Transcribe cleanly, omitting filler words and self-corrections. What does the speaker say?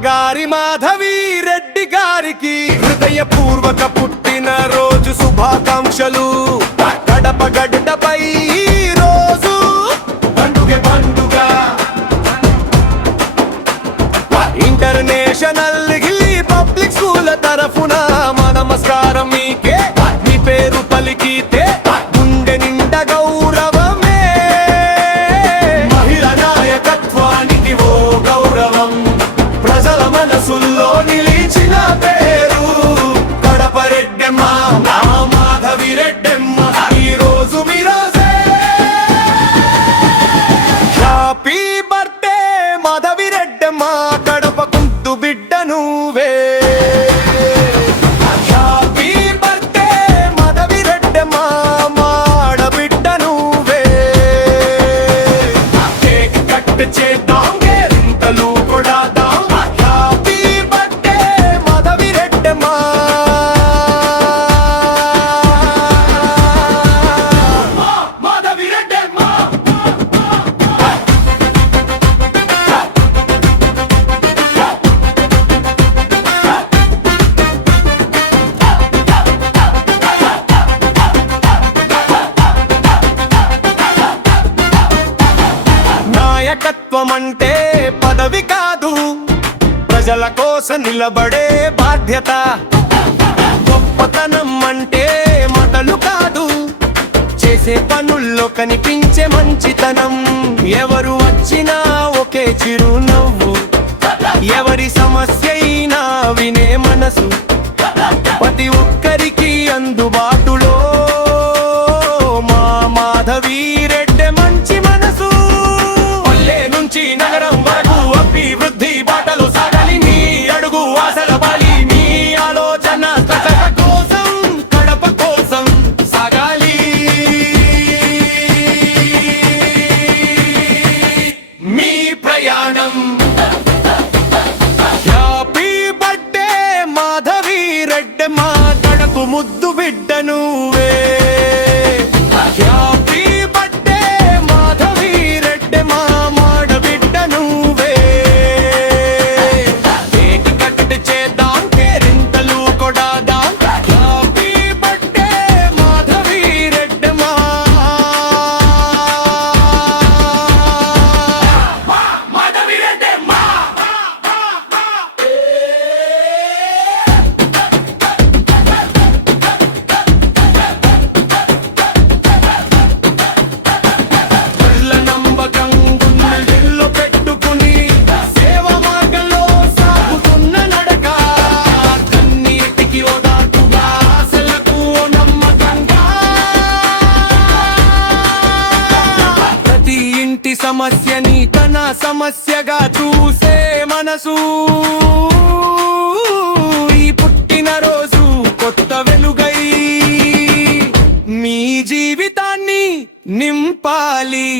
గారి మాధవి రెడ్డి గారికి హృదయపూర్వక పుట్టిన రోజు శుభాకాంక్షలు. గడప గడ్డపై రోజు పండుగ పండుగ. ఇంటర్నేషనల్ పబ్లిక్ స్కూల్ తరఫున మా నమస్కారం మీకే. మీ పేరు పలికితే గుండె నిండా గౌరవమే. మహిళా నాయకత్వానికి ఓ గౌరవం. ప్రజల మనసుల్లో నిలిచిన పేరు కడప రెడ్డెమ్మ, నా మాధవి రెడ్డెమ్మ. ఈ రోజు మీ రోజే. హ్యాపీ బర్త్డే మాధవి రెడ్డెమ్మ, కడప కుందు బిడ్డ నువ్వే. హ్యాపీ బర్త్డే మాధవి రెడ్డెమ్మ, మాడ బిడ్డ నువ్వే. కేక్ కట్ చేద్దాం, కేరింతలు కొడాదాం. Happy birthday Madhavi Reddemma. మాధవి రెడ్డెమ్మ. నాయకత్వం అంటే పదవి కాదు, ప్రజల కోసం నిలబడే బాధ్యత. గొప్పతనం అంటే మాటలు కాదు, చేసే పనుల్లో కనిపించే మంచితనం. ఎవరు వచ్చినా ఒకే చిరునవ్వు, ఎవరి సమస్య అయినా వినే మనసు. ప్రతి ఒక్కరికి అందుబాటులో మా మాధవి రెడ్డి మంచి మనసు. పల్లె నుంచి నగరం వరకు అభివృద్ధి బాటలు సాగాలి. మీ అడుగు ఆశల బాలి, మీ ఆలోచన ప్రజల కోసం, కడప కోసం సాగాలి. మీ ప్రయాణం. హ్యాపీ బర్త్డే మాధవి రెడ్డి, మా కడకు ముద్దు బిడ్డ నువ్వే. హ్యాపీ బర్త్డే మాధవి రెడ్డి, మా మాడ బిడ్డ నువ్వే. కేక్ కట్ చేద్దాం, కేరింతలు కొడాదాం. హ్యాపీ బర్త్డే మాధవి రెడ్డి, మా మాధవి రెడ్డి. నమ్మకం గుండెల్లో పెట్టుకుని సేవ మార్గంలో సాగుతున్న నడక. కన్నీటికి ఓదార్పుగా, ఆశలకు ఓ నమ్మకంగా. ప్రతి ఇంటి సమస్యని తన సమస్యగా చూసే మనసు. ఈ పుట్టినరోజు కొత్త వెలుగై మీ జీవితాన్ని నింపాలి.